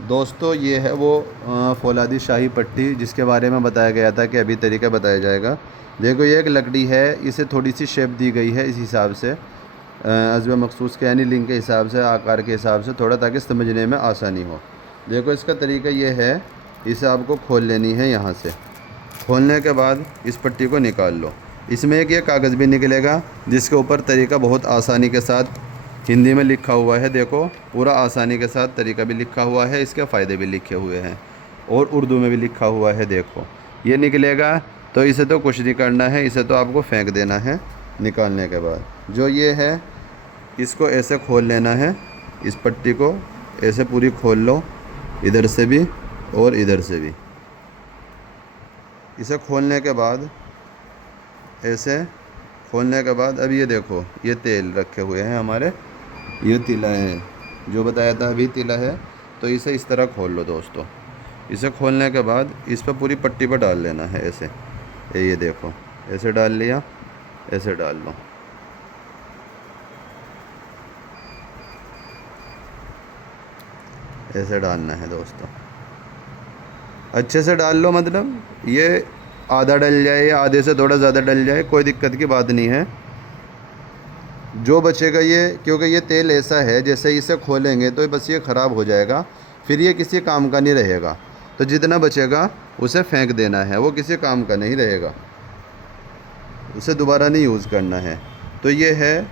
दोस्तों ये है वो फौलादी शाही पट्टी जिसके बारे में बताया गया था कि अभी तरीका बताया जाएगा। देखो ये एक लकड़ी है, इसे थोड़ी सी शेप दी गई है इस हिसाब से, अज़ब मखसूस के यानी लिंक के हिसाब से, आकार के हिसाब से थोड़ा, ताकि समझने में आसानी हो। देखो इसका तरीका ये है, इसे आपको खोल लेनी है यहाँ से। खोलने के बाद इस पट्टी को निकाल लो। इसमें एक ये कागज़ भी निकलेगा जिसके ऊपर तरीका बहुत आसानी के साथ हिंदी में लिखा हुआ है। देखो पूरा आसानी के साथ तरीका भी लिखा हुआ है, इसके फ़ायदे भी लिखे हुए हैं और उर्दू में भी लिखा हुआ है। देखो ये निकलेगा, तो इसे तो कुछ नहीं करना है, इसे तो आपको फेंक देना है। निकालने के बाद जो ये है, इसको ऐसे खोल लेना है। इस पट्टी को ऐसे पूरी खोल लो, इधर से भी और इधर से भी। इसे खोलने के बाद ऐसे खोलने के बाद अब ये देखो, ये तेल रखे हुए हैं हमारे, ये तिला है जो बताया था अभी तिला है। तो इसे इस तरह खोल लो दोस्तों। इसे खोलने के बाद इस पर पूरी पट्टी पर डाल लेना है ऐसे। ये देखो ऐसे डाल लिया, ऐसे डाल लो। ऐसे डालना है दोस्तों, अच्छे से डाल लो। मतलब ये आधा डल जाए या आधे से थोड़ा ज़्यादा डल जाए, कोई दिक्कत की बात नहीं है। जो बचेगा ये, क्योंकि ये तेल ऐसा है जैसे इसे खोलेंगे तो बस ये ख़राब हो जाएगा, फिर ये किसी काम का नहीं रहेगा। तो जितना बचेगा उसे फेंक देना है, वो किसी काम का नहीं रहेगा, उसे दोबारा नहीं यूज़ करना है। तो ये है,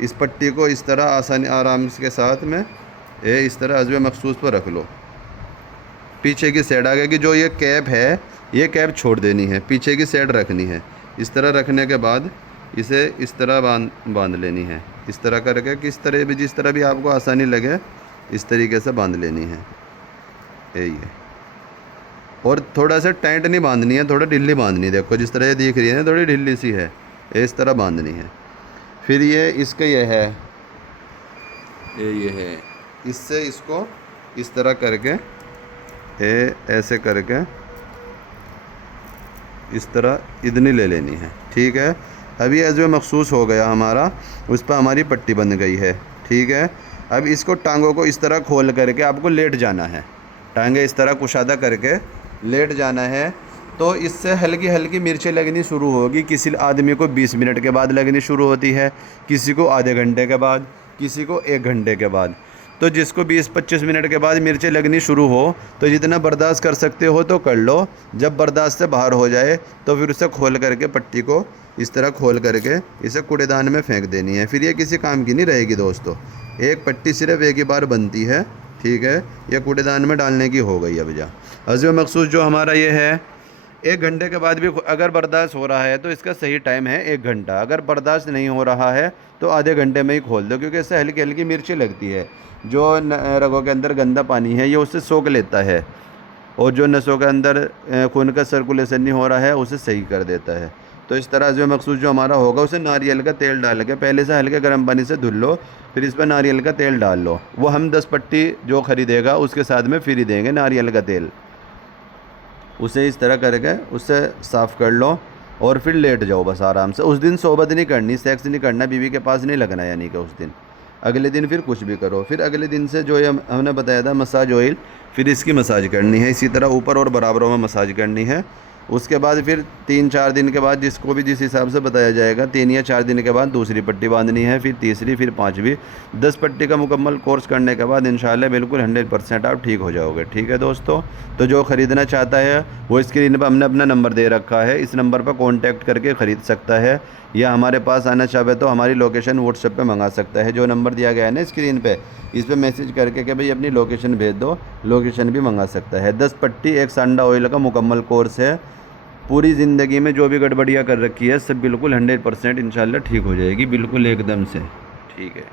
इस पट्टी को इस तरह आसानी आराम के साथ में ये इस तरह अज़ब मखसूस पर रख लो। पीछे की साइड, आगे की जो ये कैप है, ये कैप छोड़ देनी है, पीछे की साइड रखनी है। इस तरह रखने के बाद इसे इस तरह बांध लेनी है, इस तरह करके, किस तरह भी, जिस तरह भी आपको आसानी लगे इस तरीके से बांध लेनी है। यही है, और थोड़ा सा टाइट नहीं बांधनी है, थोड़ा ढीली बांधनी है। देखो जिस तरह ये दिख रही है ना, थोड़ी ढीली सी है, इस तरह बांधनी है। फिर ये इसका ये है, ये है, इससे इसको इस तरह करके ऐसे करके इस तरह इतनी ले लेनी है। ठीक है, अभी अज़ब मखसूस हो गया हमारा, उस पर हमारी पट्टी बन गई है। ठीक है, अब इसको टांगों को इस तरह खोल करके आपको लेट जाना है, टांगे इस तरह कुशादा करके लेट जाना है। तो इससे हल्की हल्की मिर्चें लगनी शुरू होगी। किसी आदमी को 20 मिनट के बाद लगनी शुरू होती है, किसी को आधे घंटे के बाद, किसी को 1 घंटे के बाद। तो जिसको 20-25 मिनट के बाद मिर्चें लगनी शुरू हो, तो जितना बर्दाश्त कर सकते हो तो कर लो। जब बर्दाश्त से बाहर हो जाए तो फिर उसे खोल करके, पट्टी को इस तरह खोल करके इसे कूड़ेदान में फेंक देनी है। फिर ये किसी काम की नहीं रहेगी दोस्तों। एक पट्टी सिर्फ एक ही बार बनती है। ठीक है, ये कूड़ेदान में डालने की हो गई। अब जा अज़ब मखसूस जो हमारा ये है, 1 घंटे के बाद भी अगर बर्दाश्त हो रहा है तो इसका सही टाइम है 1 घंटा। अगर बर्दाश्त नहीं हो रहा है तो आधे घंटे में ही खोल दो, क्योंकि इससे हल्की हल्की मिर्ची लगती है। जो रगों के अंदर गंदा पानी है ये उससे सोख लेता है, और जो नसों के अंदर खून का सर्कुलेशन नहीं हो रहा है उसे सही कर देता है। तो इस तरह से मखसूस जो हमारा होगा, उसे नारियल का तेल डाल के पहले से हल्के गर्म पानी से धुल लो, फिर इस पर नारियल का तेल डाल लो। वो हम 10 पट्टी जो ख़रीदेगा उसके साथ में फ्री देंगे नारियल का तेल। उसे इस तरह करके उससे साफ़ कर लो और फिर लेट जाओ बस आराम से। उस दिन सोबत नहीं करनी, सेक्स नहीं करना, बीवी के पास नहीं लगना, यानी कि उस दिन। अगले दिन फिर कुछ भी करो। फिर अगले दिन से जो ये हमने बताया था मसाज ऑयल, फिर इसकी मसाज करनी है, इसी तरह ऊपर और बराबरों में मसाज करनी है। उसके बाद फिर 3-4 दिन के बाद, जिसको भी जिस हिसाब से बताया जाएगा, 3 या 4 दिन के बाद दूसरी पट्टी बांधनी है, फिर तीसरी, फिर 5वीं। 10 पट्टी का मुकम्मल कोर्स करने के बाद इंशाल्लाह बिल्कुल 100% आप ठीक हो जाओगे। ठीक है दोस्तों, तो जो ख़रीदना चाहता है वो स्क्रीन पर हमने अपना नंबर दे रखा है, इस नंबर पर कॉन्टैक्ट करके ख़रीद सकता है, या हमारे पास आना चाहे तो हमारी लोकेशन व्हाट्सएप पे मंगा सकता है। जो नंबर दिया गया है ना स्क्रीन पे, इस पर मैसेज करके कि भाई अपनी लोकेशन भेज दो, लोकेशन भी मंगा सकता है। 10 पट्टी एक सांडा ऑयल का मुकम्मल कोर्स है। पूरी ज़िंदगी में जो भी गड़बड़ियाँ कर रखी है सब बिल्कुल 100% इंशाल्लाह ठीक हो जाएगी, बिल्कुल एकदम से। ठीक है।